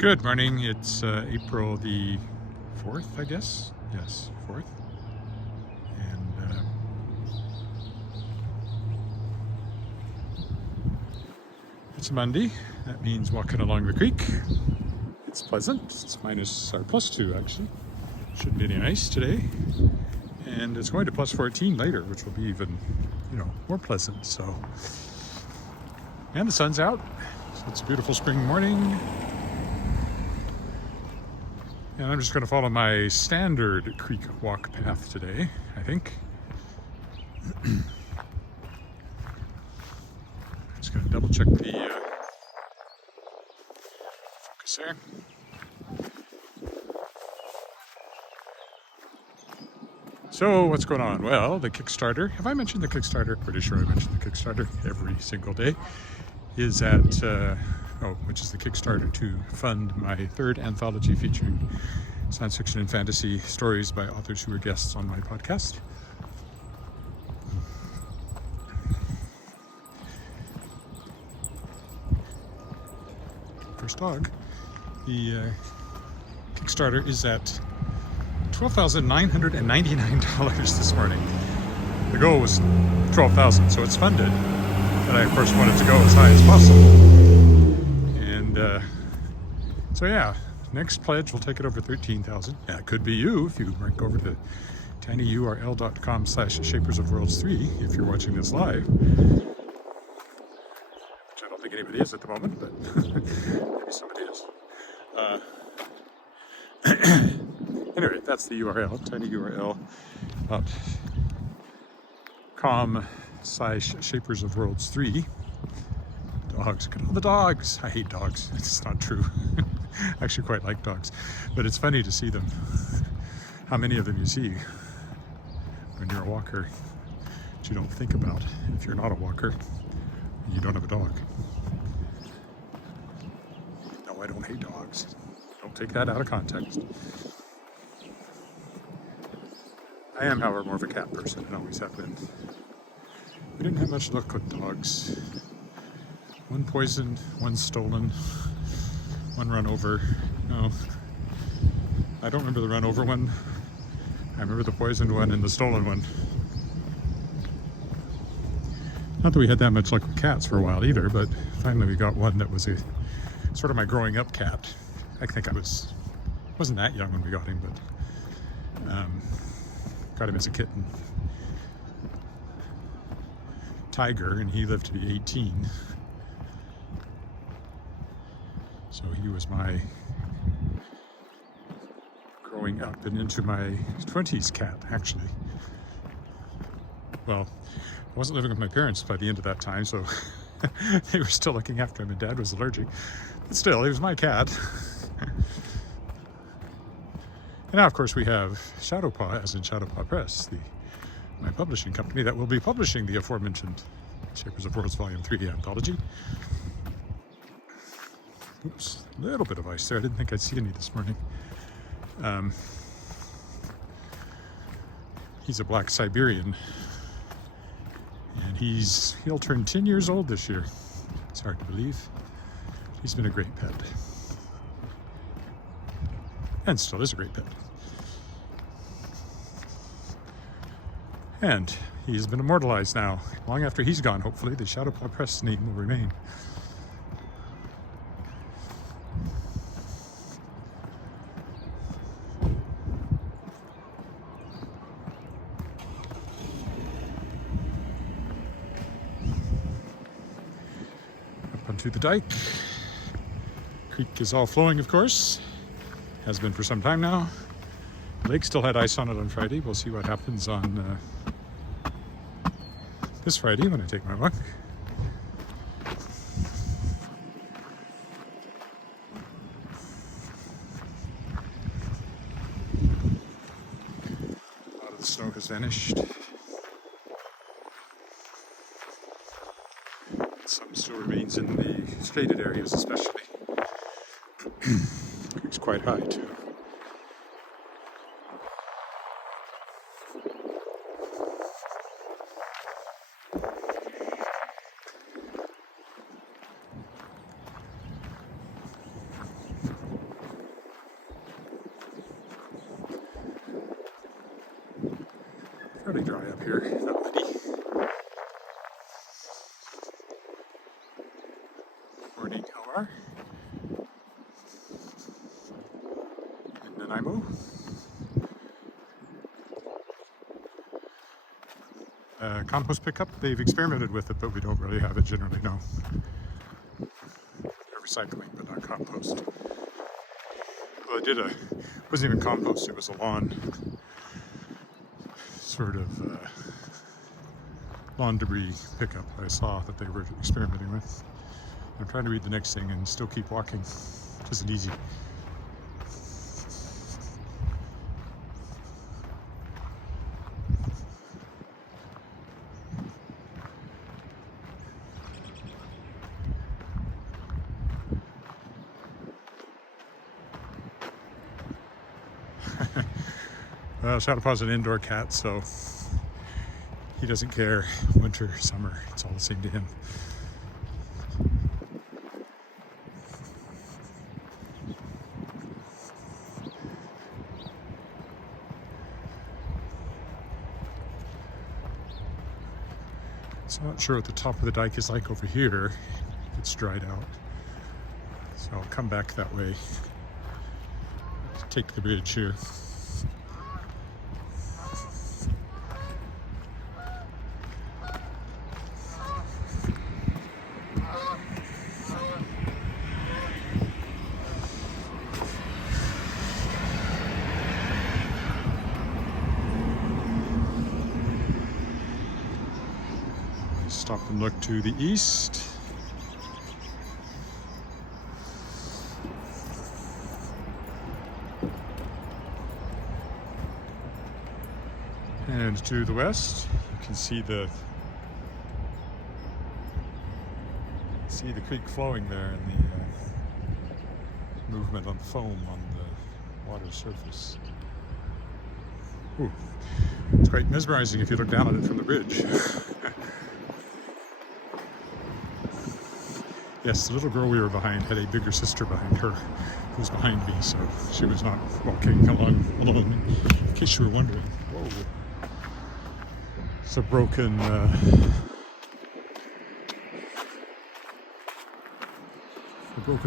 Good morning. It's April the 4th, I guess. Yes, 4th. And it's Monday. That means walking along the creek. It's pleasant. It's minus or plus 2 actually. Shouldn't be any ice today. And it's going to plus 14 later, which will be even, more pleasant. So, and the sun's out. So it's a beautiful spring morning. And I'm just going to follow my standard creek walk path today, I think. Just going to double check the focus there. So what's going on? Well, the Kickstarter, have I mentioned the Kickstarter? Pretty sure I mentioned the Kickstarter every single day, is at, which is the Kickstarter to fund my third anthology featuring science fiction and fantasy stories by authors who are guests on my podcast. First dog. The Kickstarter is at $12,999 this morning. The goal was $12,000, so it's funded. And I, of course, wanted to go as high as possible. And so, yeah, next pledge will take it over $13,000. That could be you if you rank over to tinyurl.com/shapersofworlds3 if you're watching this live. Which I don't think anybody is at the moment, but maybe somebody is. Anyway, that's the URL, tinyurl.com/shapersofworlds3. Dogs, look at all the dogs. I hate dogs. It's not true. I actually quite like dogs, but it's funny to see them. How many of them you see when you're a walker that you don't think about if you're not a walker and you don't have a dog. No, I don't hate dogs. Don't take that out of context. I am, however, more of a cat person and always have been. We didn't have much luck with dogs. One poisoned, one stolen, one run over. No, I don't remember the run over one. I remember the poisoned one and the stolen one. Not that we had that much luck with cats for a while either, but finally we got one that was a sort of my growing up cat. I think wasn't that young when we got him, but got him as a kitten. Tiger, and he lived to be 18. So he was my growing up and into my 20s cat, actually. Well, I wasn't living with my parents by the end of that time, so they were still looking after him, and Dad was allergic. But still, he was my cat. And now, of course, we have Shadowpaw, as in Shadowpaw Press, my publishing company that will be publishing the aforementioned Shapers of Worlds Volume 3 anthology. Oops, a little bit of ice there. I didn't think I'd see any this morning. He's a black Siberian, and he'll turn 10 years old this year. It's hard to believe. He's been a great pet. And still is a great pet. And he's been immortalized now. Long after he's gone, hopefully, the Shadowpaw Press name will remain. Up onto the dike. Creek is all flowing, of course. Has been for some time now. Lake still had ice on it on Friday. We'll see what happens on this Friday when I take my walk. A lot of the snow has vanished. Some still remains in the shaded areas, especially. It's quite high too. fairly dry up here, not muddy. Morning, how are? In Nanaimo. Compost pickup, they've experimented with it, but we don't really have it generally, no. They're recycling, but not compost. Well, I did it wasn't even compost, it was a lawn, sort of lawn debris pickup I saw that they were experimenting with. I'm trying to read the next thing and still keep walking. It isn't easy. Well, Shadowpaw's an indoor cat, so he doesn't care winter, summer, it's all the same to him. So I'm not sure what the top of the dike is like over here. It's dried out. So I'll come back that way, take the bridge here. Stop and look to the east. And to the west, you can see the creek flowing there and the movement on the foam on the water surface. Ooh, it's quite mesmerizing if you look down at it from the bridge. Yes, the little girl we were behind had a bigger sister behind her who was behind me, so she was not walking along alone, in case you were wondering. Whoa. It's a broken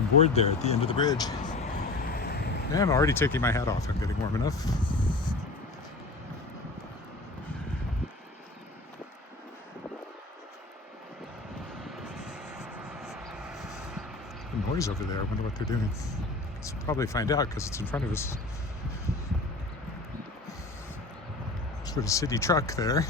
board there at the end of the bridge. Yeah, I'm already taking my hat off. I'm getting warm enough. Noise over there. I wonder what they're doing. Let's probably find out because it's in front of us. There's a little city truck there.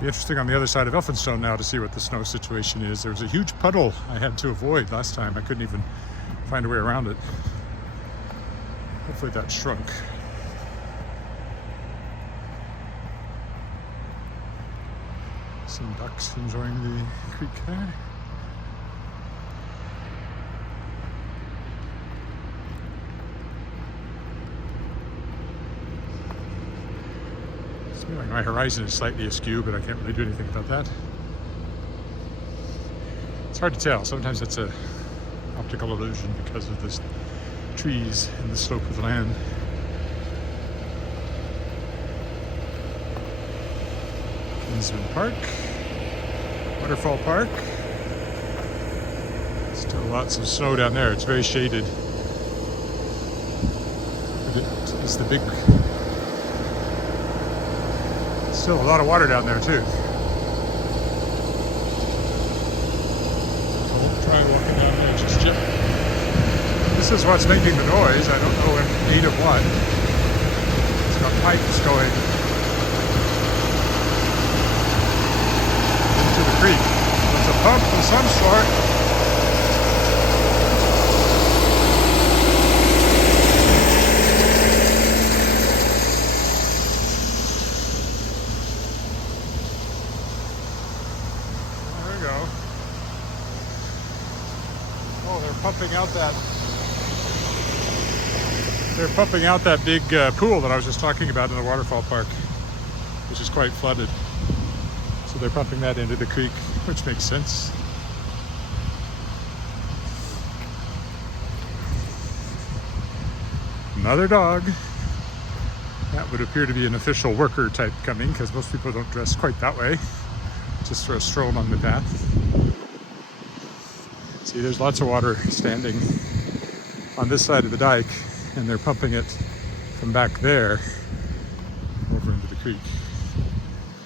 Be interesting on the other side of Elphinstone now to see what the snow situation is. There's a huge puddle I had to avoid last time. I couldn't even find a way around it. Hopefully that shrunk. Some ducks enjoying the creek there. My horizon is slightly askew, but I can't really do anything about that. It's hard to tell. Sometimes it's an optical illusion because of the trees and the slope of the land. Kingsman Park, Waterfall Park. Still lots of snow down there. It's very shaded. But it's the big... Still a lot of water down there too. Don't try walking down there just yet. This is what's making the noise. I don't know in need of what. It's got pipes going into the creek. It's a pump of some sort. pumping out that big pool that I was just talking about in the waterfall park, which is quite flooded. So they're pumping that into the creek, which makes sense. Another dog. That would appear to be an official worker type coming, because most people don't dress quite that way, just for a stroll on the path. See, there's lots of water standing on this side of the dike, and they're pumping it from back there over into the creek.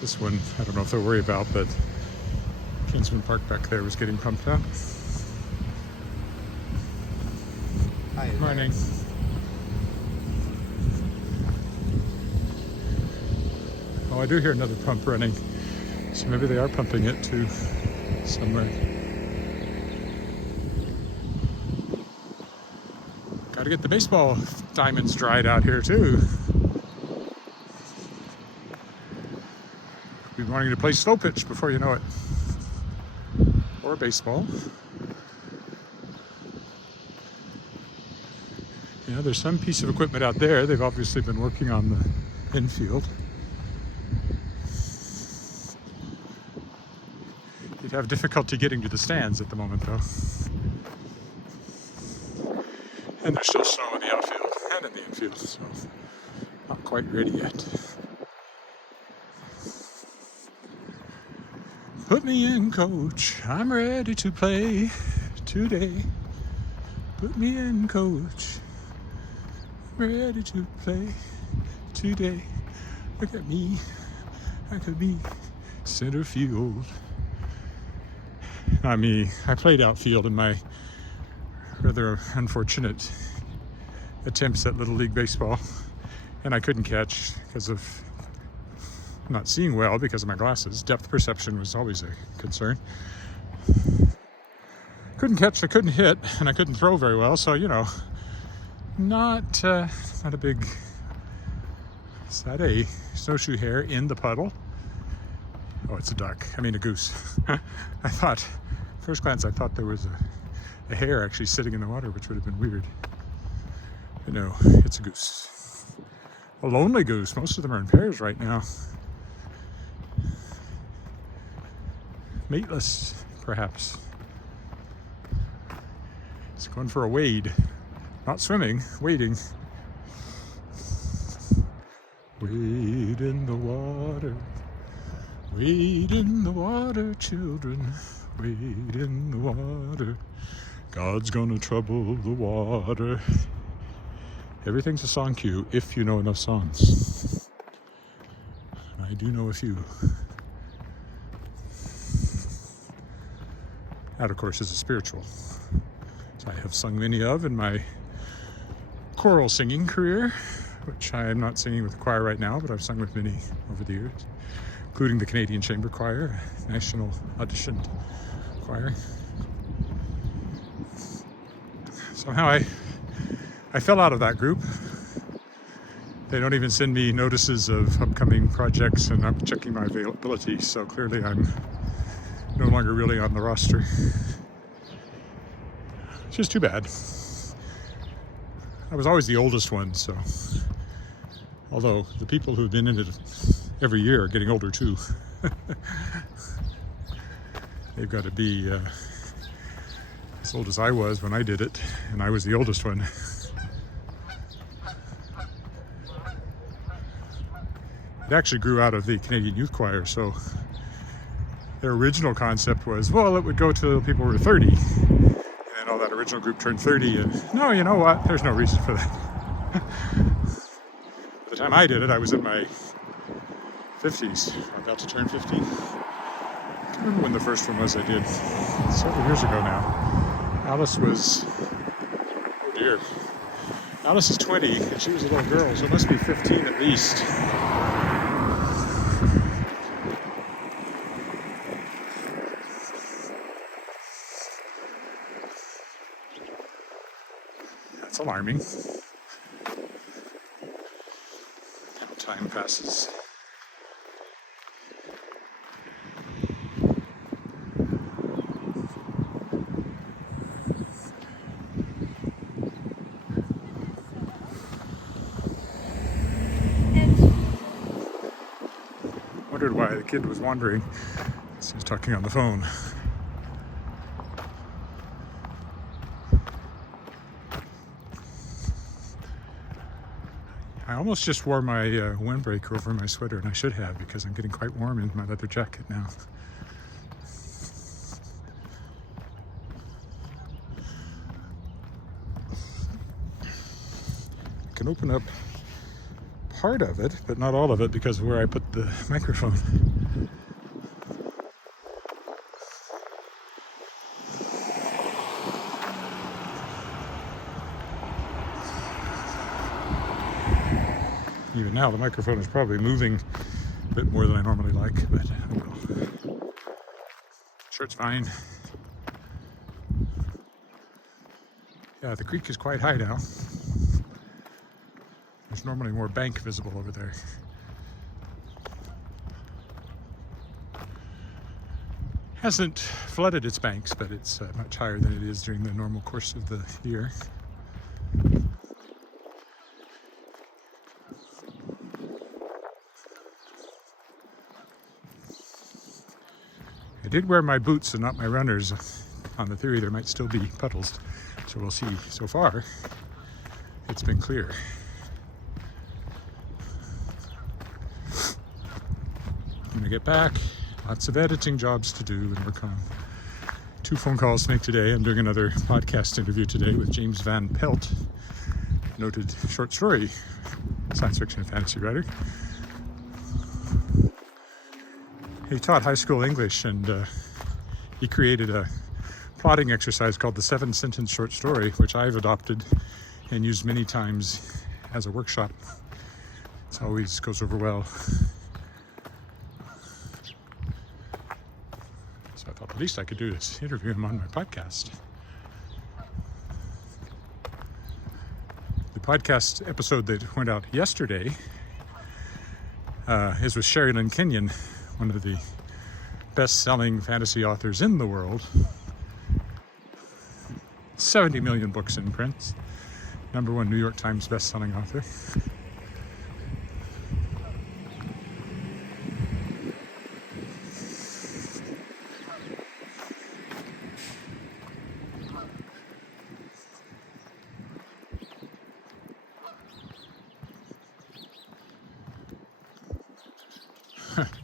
This one, I don't know if they'll worry about, but Kingsman Park back there was getting pumped out. Hi. Good morning. Oh, I do hear another pump running, so maybe they are pumping it to somewhere. Gotta get the baseball diamonds dried out here too. Be wanting to play slow pitch before you know it. Or baseball. You know, there's some piece of equipment out there. They've obviously been working on the infield. You'd have difficulty getting to the stands at the moment though. And there's still snow in the outfield and in the infield, so not quite ready yet. Put me in, coach. I'm ready to play today. Put me in, coach. I'm ready to play today. Look at me. I could be center field. I played outfield in my rather unfortunate attempts at Little League Baseball, and I couldn't catch because of not seeing well because of my glasses. Depth perception was always a concern. Couldn't catch, I couldn't hit, and I couldn't throw very well, so not a big. Is that a snowshoe hare in the puddle? Oh, it's a duck. I mean a goose. I thought, first glance, I thought there was a hare actually sitting in the water, which would have been weird. But no, it's a goose. A lonely goose. Most of them are in pairs right now. Mateless, perhaps. It's going for a wade. Not swimming, wading. Wade in the water. Wade in the water, children. Wade in the water. God's gonna trouble the water. Everything's a song cue if you know enough songs. I do know a few. That, of course, is a spiritual. So I have sung many of in my choral singing career, which I am not singing with the choir right now, but I've sung with many over the years, including the Canadian Chamber Choir, National Auditioned Choir. Somehow I fell out of that group. They don't even send me notices of upcoming projects, and I'm checking my availability, so clearly I'm no longer really on the roster. Which is too bad. I was always the oldest one, so although the people who have been in it every year are getting older too. They've got to be as old as I was when I did it, and I was the oldest one. It actually grew out of the Canadian Youth Choir, so their original concept was, well, it would go to people who were 30. And then all that original group turned 30, and no, you know what? There's no reason for that. By the time I did it, I was in my 50s, about to turn 50. I can't remember when the first one was I did. Several years ago now. Alice was, oh dear. Alice is 20, and she was a little girl, so it must be 15 at least. That's alarming. How time passes. Wondered why the kid was wandering. He was talking on the phone. I almost just wore my windbreaker over my sweater, and I should have, because I'm getting quite warm in my leather jacket now. I can open up part of it, but not all of it, because of where I put the microphone. Even now, the microphone is probably moving a bit more than I normally like, but I will. Sure, it's fine. Yeah, the creek is quite high now. There's normally more bank visible over there. Hasn't flooded its banks, but it's much higher than it is during the normal course of the year. I did wear my boots and not my runners on the theory there might still be puddles, so we'll see. So far, it's been clear. When I get back, lots of editing jobs to do and work on. 2 phone calls to make today. I'm doing another podcast interview today with James Van Pelt, noted short story science fiction and fantasy writer. He taught high school English, and he created a plotting exercise called the 7-sentence short story, which I've adopted and used many times as a workshop. It always goes over well. So I thought the least I could do is interview him on my podcast. The podcast episode that went out yesterday is with Sherilyn Kenyon, one of the best-selling fantasy authors in the world. 70 million books in print. #1 New York Times best-selling author.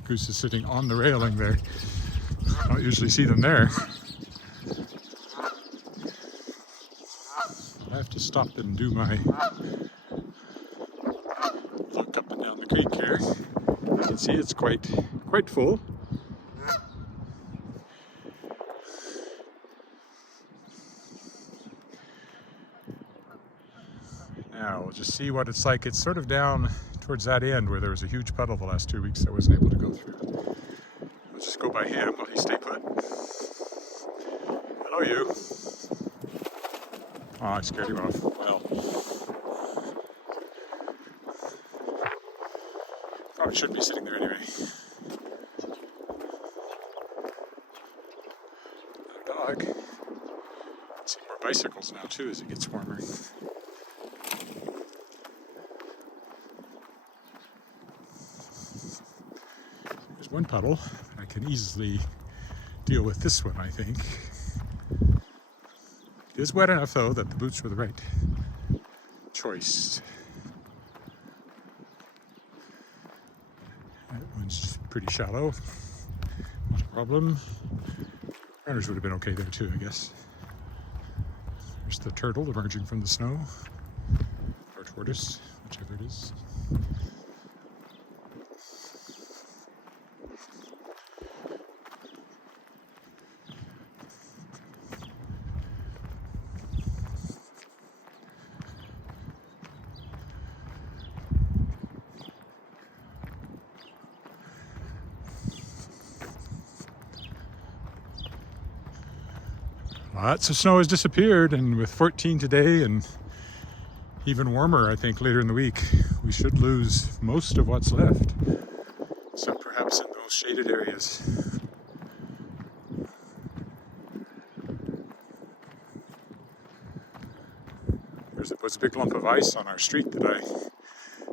Goose is sitting on the railing there. I don't usually see them there. I have to stop and do my look up and down the creek here. You can see it's quite full. Now we'll just see what it's like. It's sort of down towards that end where there was a huge puddle the last 2 weeks I wasn't able to go through. I'll just go by him while he stay put. Hello, you. Oh, I scared him off. Well, probably shouldn't be sitting there anyway. Dog. See more bicycles now too as it gets warmer. There's one puddle. I can easily deal with this one, I think. It is wet enough, though, that the boots were the right choice. That one's pretty shallow. Not a problem. Runners would have been okay there, too, I guess. There's the turtle emerging from the snow. Or tortoise, whichever it is. Lots of snow has disappeared, and with 14 today and even warmer, I think, later in the week, we should lose most of what's left. So perhaps in those shaded areas. There was a big lump of ice on our street that I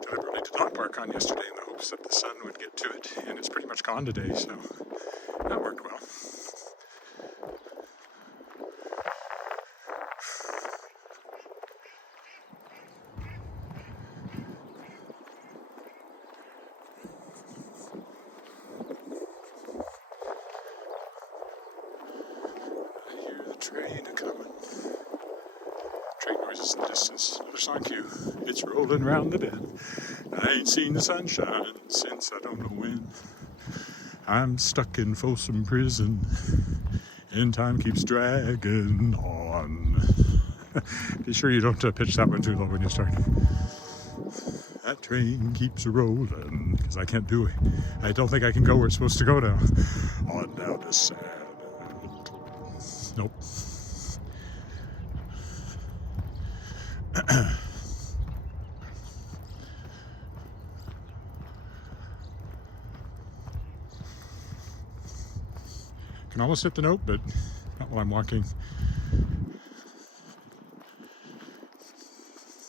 deliberately did not park on yesterday in the hopes hopes that the sun would get to it, and it's pretty much gone today, so that worked well. I hear the train a-comin'. Train noises in the distance. Another song cue. It's rolling round the bend. I ain't seen the sunshine since I don't know when. I'm stuck in Folsom Prison, and time keeps dragging on. Be sure you don't pitch that one too low when you start. That train keeps rolling, because I can't do it. I don't think I can go where it's supposed to go now. On down to Sad. Nope. Can almost hit the note, but not while I'm walking.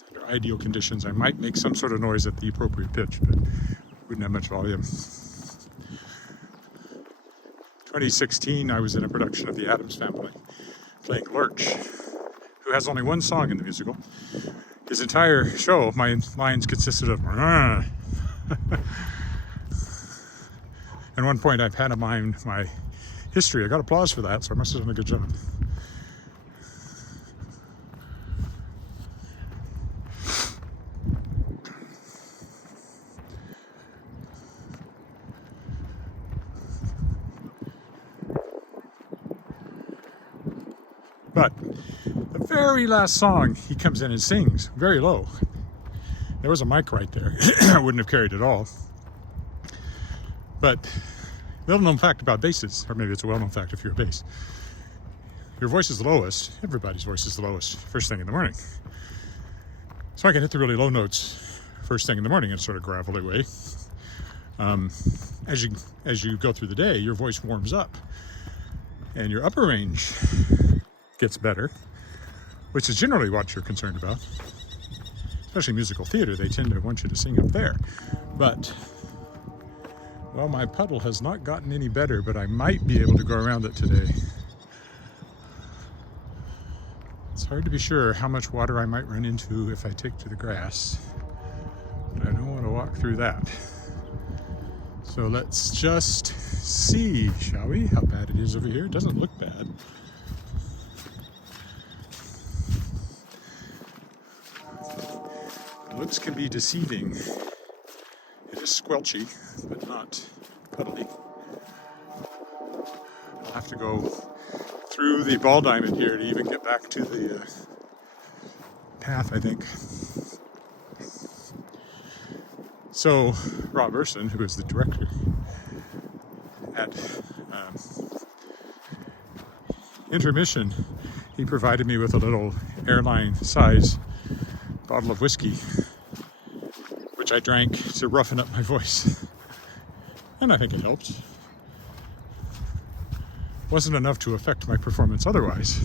Under ideal conditions, I might make some sort of noise at the appropriate pitch, but wouldn't have much volume. 2016, I was in a production of The Addams Family, playing Lurch, who has only one song in the musical. His entire show, my lines consisted of At one point, I pantomimed my history. I got applause for that, so I must have done a good job. But the very last song, he comes in and sings very low. There was a mic right there. I wouldn't have carried it all. But little-known fact about basses, or maybe it's a well-known fact if you're a bass. Your voice is the lowest. Everybody's voice is the lowest first thing in the morning. So I can hit the really low notes first thing in the morning in a sort of gravelly way. As you go through the day, your voice warms up, and your upper range gets better, which is generally what you're concerned about. Especially musical theater, they tend to want you to sing up there. But well, my puddle has not gotten any better, but I might be able to go around it today. It's hard to be sure how much water I might run into if I take to the grass, but I don't want to walk through that. So let's just see, shall we, how bad it is over here. It doesn't look bad. Looks can be deceiving. It is squelchy, but not puddly. I'll have to go through the ball diamond here to even get back to the path, I think. So, Rob Urson, who is the director at intermission, he provided me with a little airline-size bottle of whiskey, which I drank to roughen up my voice. And I think it helped. Wasn't enough to affect my performance otherwise.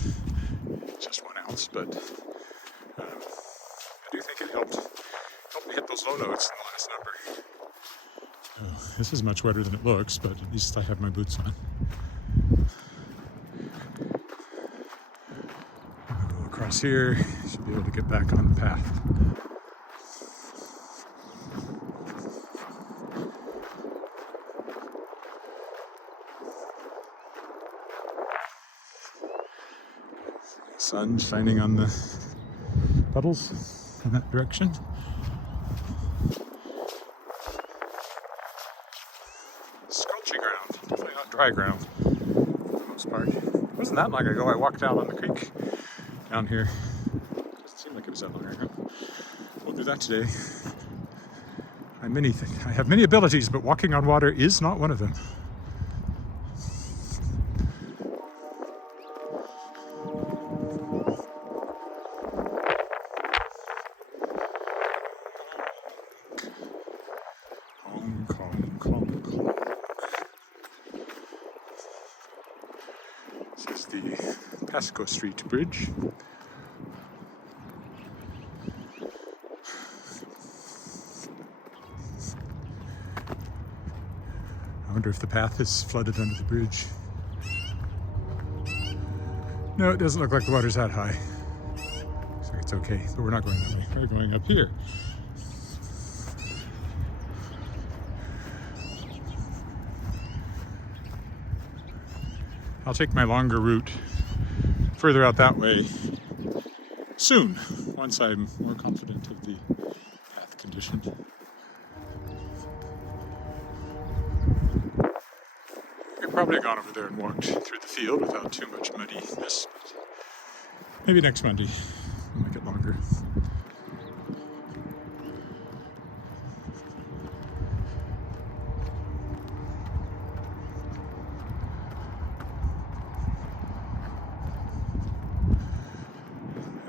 Just 1 ounce, but I do think it helped me hit those low notes in the last number. Oh, this is much wetter than it looks, but at least I have my boots on. I'll go across here, should be able to get back on the path. Sun shining on the puddles in that direction. Squelchy ground, definitely not dry ground for the most part. It wasn't that long ago I walked down on the creek down here. Doesn't seem like it was that long ago. We'll do that today. I have many abilities, but walking on water is not one of them. This is the Pasco Street Bridge. wonder if the path is flooded under the bridge. No, it doesn't look like the water's that high. So it's okay, but we're not going that way. We're going up here. I'll take my longer route further out that way soon, once I'm more confident of the path condition. I've probably gone over there and walked through the field without too much muddiness. Maybe next Monday we'll make it longer.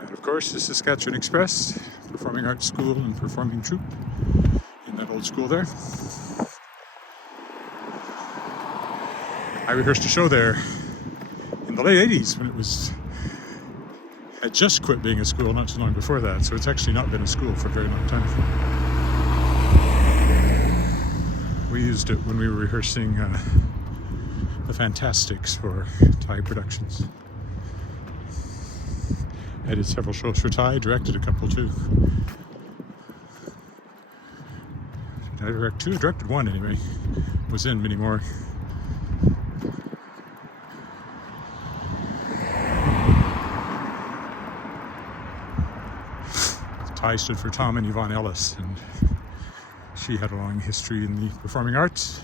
And of course, the Saskatchewan Express, Performing Arts School and Performing Troupe in that old school there. I rehearsed a show there in the late 80s when it had just quit being a school not too long before that, so it's actually not been a school for a very long time. We used it when we were rehearsing the Fantastics for Thai productions. I did several shows for Thai, directed a couple too. Did I direct two? I directed one anyway. Was in many more. Thai stood for Tom and Yvonne Ellis, and she had a long history in the performing arts.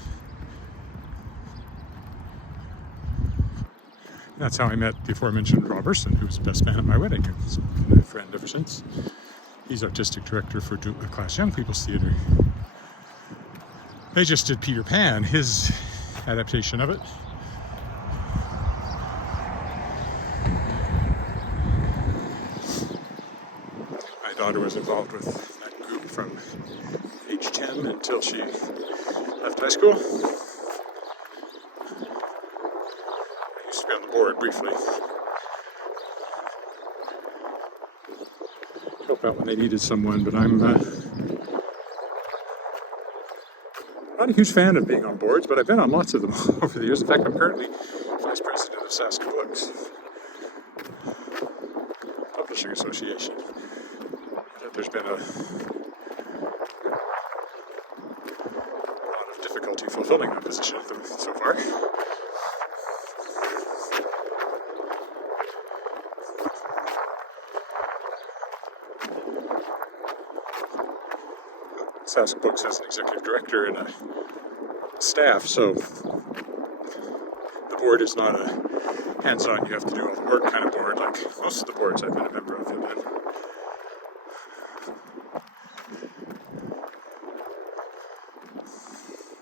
That's how I met the aforementioned Rob Urson, who was the best man at my wedding. He's been a friend ever since. He's artistic director for Class Young People's Theatre. They just did Peter Pan, his adaptation of it. My daughter was involved with that group from age 10 until she left high school. I used to be on the board briefly. Help out when they needed someone, but I'm not a huge fan of being on boards, but I've been on lots of them over the years. In fact, I'm currently vice president of Saskatchewan Books Publishing Association. There's been a lot of difficulty fulfilling that position so far. Sask Books has an executive director and a staff, so the board is not a hands-on, you have to do all the work kind of board like most of the boards I've been a member of have been.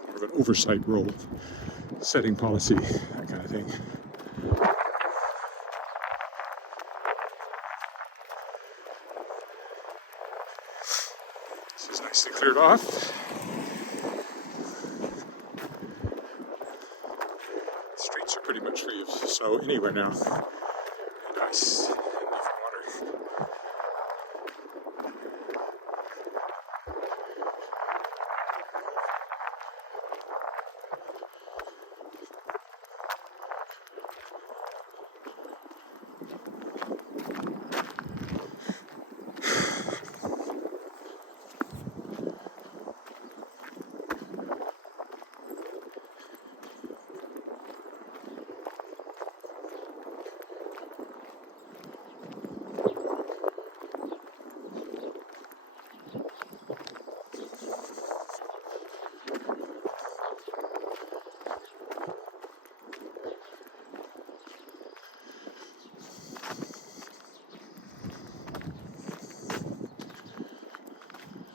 More of an oversight role, setting policy, that kind of thing. This is nicely cleared off. Streets are pretty much free of snow anywhere now. And ice and even water.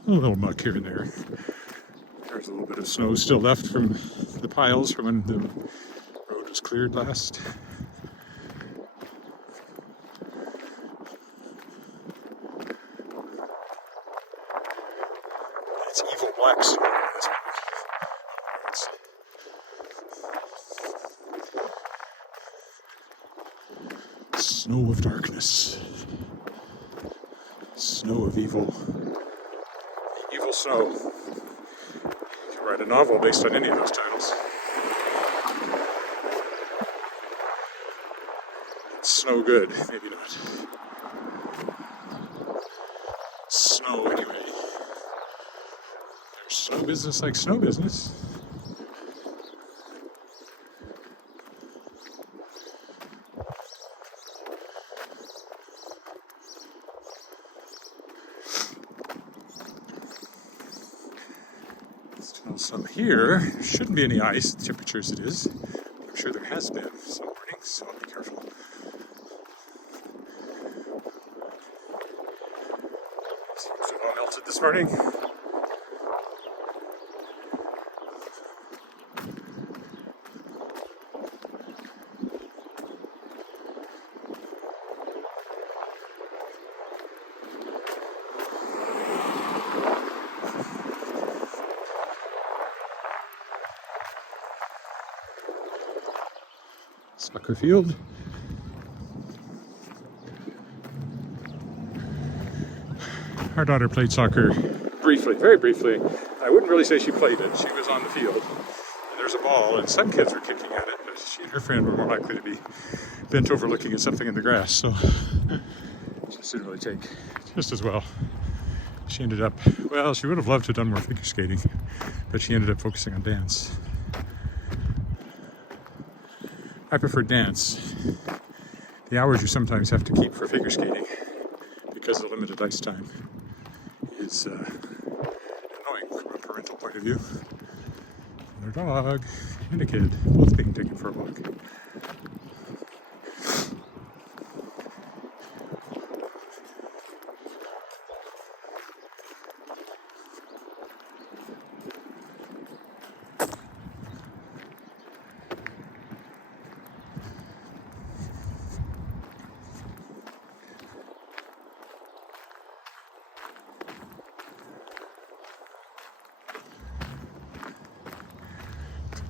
A little muck here and there. There's a little bit of snow still left from the piles from when the road was cleared last. It's evil black snow. It's snow of darkness. Snow of evil. Evil snow. You could write a novel based on any of those titles. snow good? Maybe not. Snow anyway. There's snow business like snow business. Still some here. Shouldn't be any ice, the temperature as it is. I'm sure there has been some mornings, so I'll be careful. Seems to have all melted this morning. Soccer field. Our daughter played soccer briefly, very briefly. I wouldn't really say she played it. She was on the field. And there's a ball, and some kids were kicking at it, but she and her friend were more likely to be bent over looking at something in the grass, so she didn't really take just as well. She ended up, well, she would have loved to have done more figure skating, but she ended up focusing on dance. I prefer dance. The hours you sometimes have to keep for figure skating because of the limited ice time is annoying from a parental point of view. And their dog and a kid both being taken for a walk.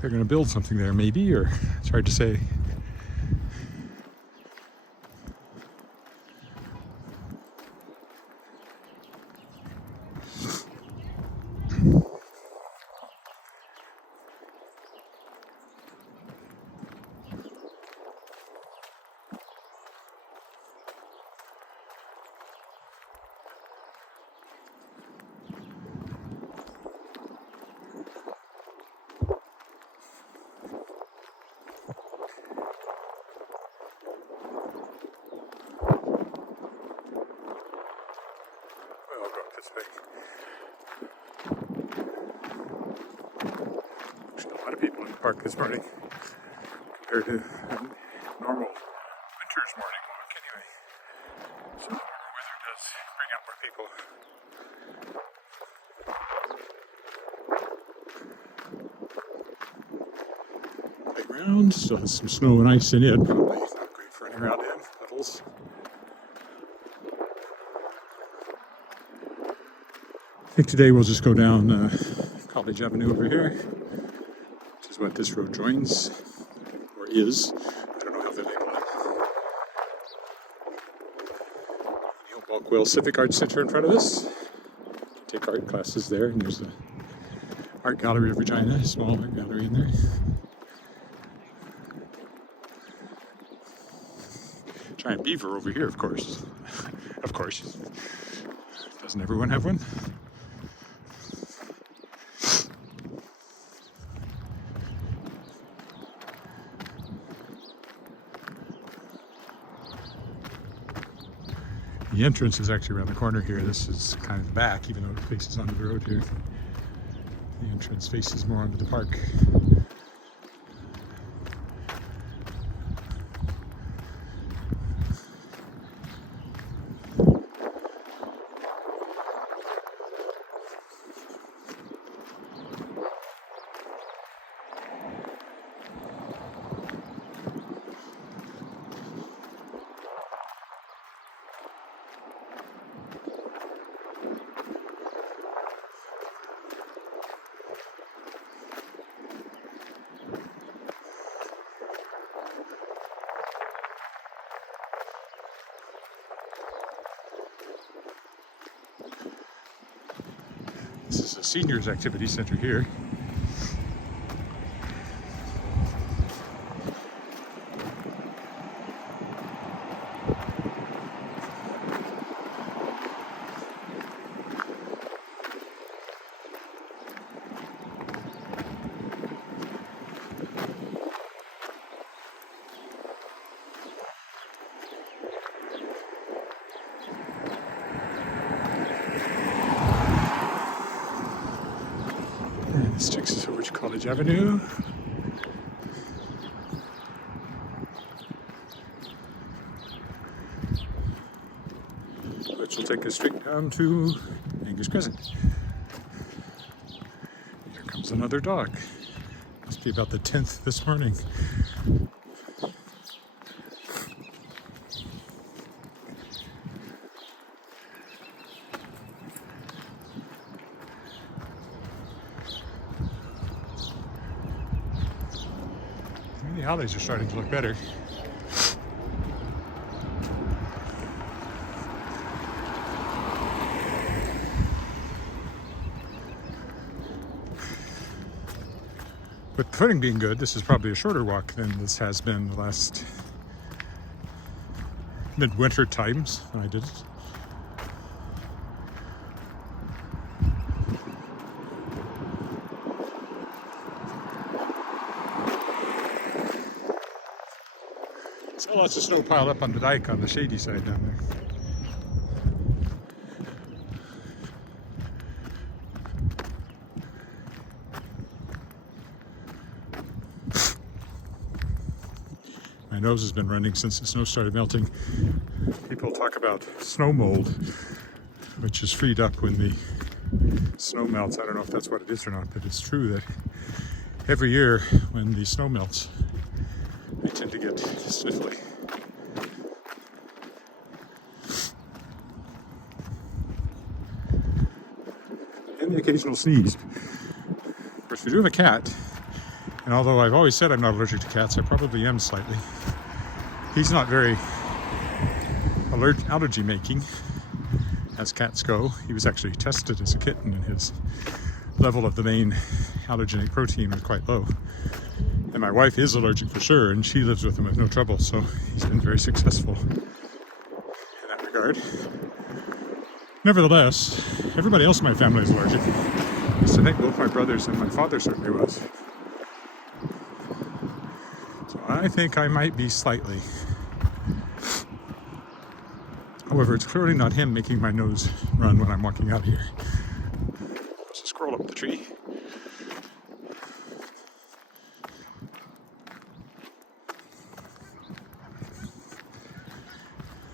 They're going to build something there, maybe, or it's hard to say. This thing. There's a lot of people in the park this morning compared to a normal winter's morning walk anyway. So the warmer weather does bring out more people. Playground still has some snow and ice in it, probably not great for running around in, puddles. I think today we'll just go down College Avenue over here, which is what this road joins, or is. I don't know how they label it. Neil Balkwell Civic Arts Center in front of us. Take art classes there, and there's the Art Gallery of Regina, a small art gallery in there. Giant beaver over here, of course. Of course. Doesn't everyone have one? The entrance is actually around the corner here. This is kind of the back, even though it faces onto the road here. The entrance faces more onto the park. This is a seniors activity center here. is over to College Avenue. Which will take us straight down to Angus Crescent. Here comes another dog. Must be about the 10th this morning. The alleys are starting to look better. With the footing being good, this is probably a shorter walk than this has been the last midwinter times when I did it. So lots of snow piled up on the dike on the shady side down there. My nose has been running since the snow started melting. People talk about snow mold, which is freed up when the snow melts. I don't know if that's what it is or not, but it's true that every year when the snow melts, I tend to get sniffly. And the occasional sneeze. Of course, we do have a cat, and although I've always said I'm not allergic to cats, I probably am slightly. He's not very allergy making, as cats go. He was actually tested as a kitten, and his level of the main allergenic protein was quite low. And my wife is allergic for sure, and she lives with him with no trouble, so he's been very successful in that regard. Nevertheless, everybody else in my family is allergic. At least I think both my brothers and my father certainly was. So I think I might be slightly. However, it's clearly not him making my nose run when I'm walking out here. There's a squirrel up the tree.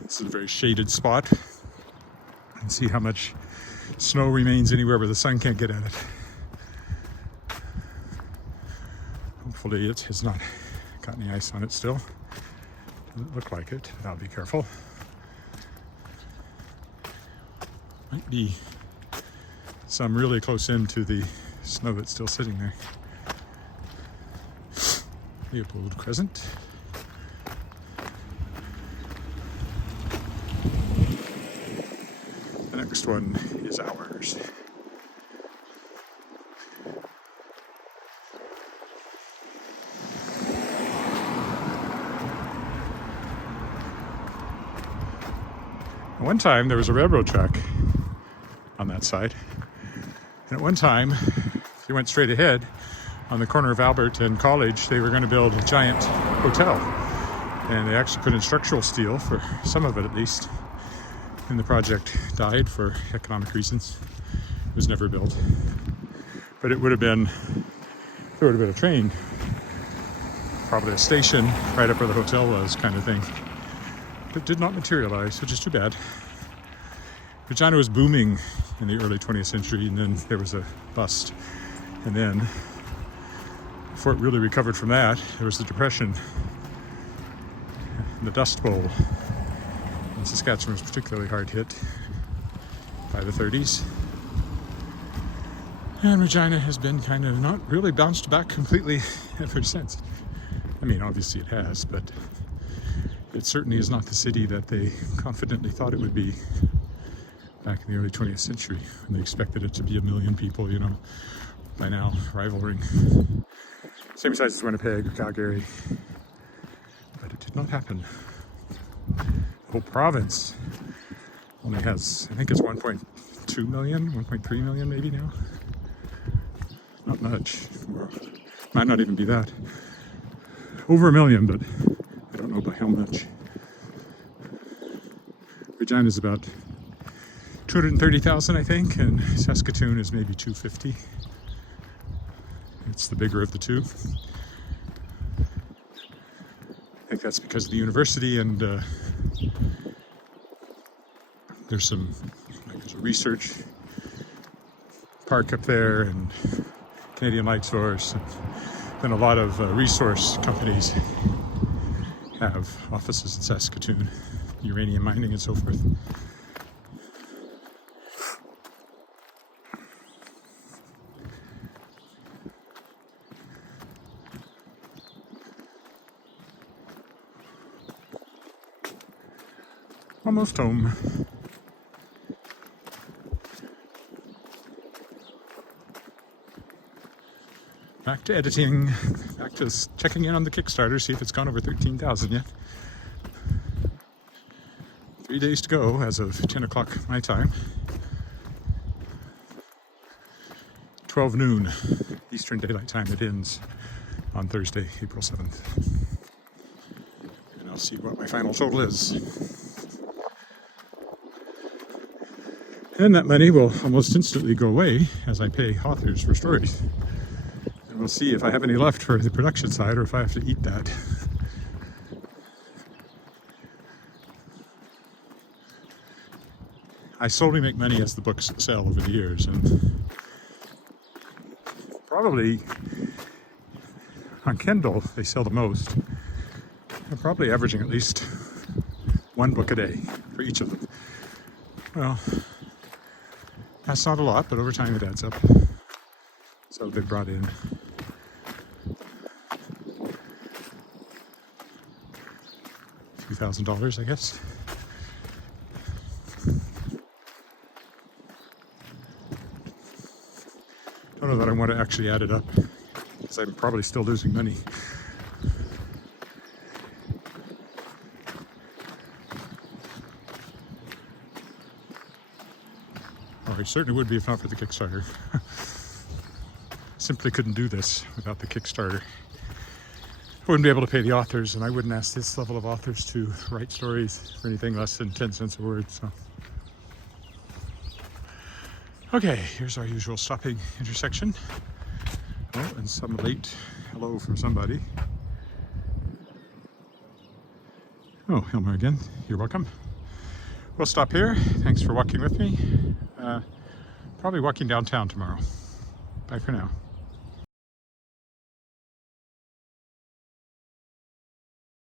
This is a very shaded spot. You can see how much snow remains anywhere where the sun can't get at it. Hopefully it has not got any ice on it still. Doesn't look like it, but I'll be careful. Might be some really close into the snow that's still sitting there. Leopold Crescent. The next one is ours. One time there was a railroad track on that side, and at one time, if you went straight ahead on the corner of Albert and College, they were going to build a giant hotel, and they actually put in structural steel for some of it at least, and the project died for economic reasons. It was never built, but it would have been, there would have been a train, probably a station right up where the hotel was, kind of thing. But did not materialize, which is too bad. Regina was booming in the early 20th century, and then there was a bust. And then, before it really recovered from that, there was the Depression, and the Dust Bowl. And Saskatchewan was particularly hard hit by the 30s. And Regina has been kind of not really bounced back completely ever since. I mean, obviously it has, but it certainly is not the city that they confidently thought it would be back in the early 20th century, when they expected it to be 1 million people, you know, by now, rivaling same size as Winnipeg or Calgary. But it did not happen. The whole province only has, I think it's 1.2 million, 1.3 million maybe now. Not much. Might not even be that. Over 1 million, but I don't know by how much. Regina is about 230,000, I think, and Saskatoon is maybe 250. It's the bigger of the two. I think that's because of the university, and there's a research park up there, and Canadian Light Source, and then a lot of resource companies have offices in Saskatoon, uranium mining and so forth. Almost home. Back to editing, back to checking in on the Kickstarter, see if it's gone over 13,000 yet. 3 days to go as of 10 o'clock my time. 12 noon Eastern Daylight Time. It ends on Thursday, April 7th. And I'll see what my final total is. And that money will almost instantly go away as I pay authors for stories. And we'll see if I have any left for the production side or if I have to eat that. I slowly make money as the books sell over the years, and probably on Kindle they sell the most. I'm probably averaging at least one book a day for each of them. Well, that's not a lot, but over time it adds up. So they brought in a few $1,000s, I guess. Don't know that I want to actually add it up, because I'm probably still losing money. Or I certainly would be if not for the Kickstarter. Simply couldn't do this without the Kickstarter. I wouldn't be able to pay the authors, and I wouldn't ask this level of authors to write stories for anything less than 10 cents a word. So, okay, here's our usual stopping intersection. Oh, and some late hello from somebody. Oh, Hilmer again. You're welcome. We'll stop here. Thanks for walking with me. Probably walking downtown tomorrow. Bye for now.